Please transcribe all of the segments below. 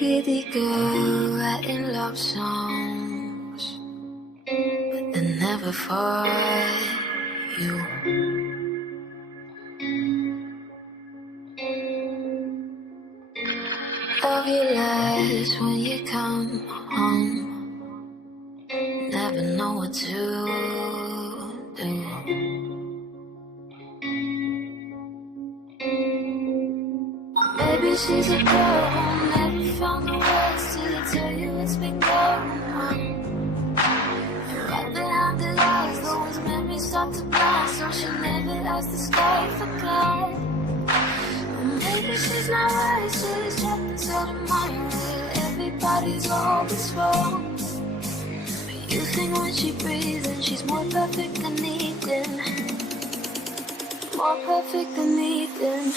pretty girl writing love songs, but they're never for you. Love you less when you come home, never know what to do. Maybe she's a girl who never found the words to tell you what's been going on. Right behind the eyes, those memories start to blast, so she never asked the sky for God. Maybe she's not right, she's trapped inside a mind where everybody's always wrong. But you think when she breathes and she's more perfect than Eden, more perfect than Eden.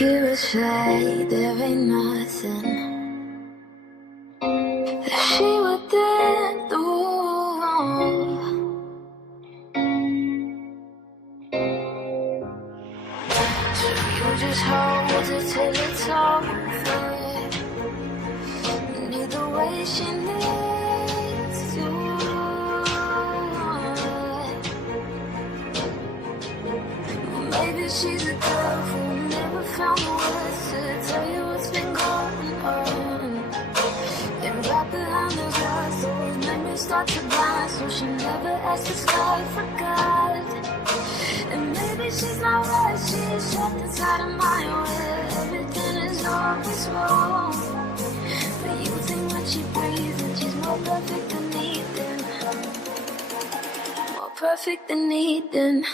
You would say there ain't nothing that she wouldn't do. So you just hold it till it's over, need the way she needs to. Maybe she's a girl who never found the words to tell you what's been going on. And right behind those eyes, those memories start to blind, so she never asked the sky for God. And maybe she's not right, she's trapped inside a mind where everything is always wrong. But you think when she breathes and she's more perfect than Eden, more perfect than Eden.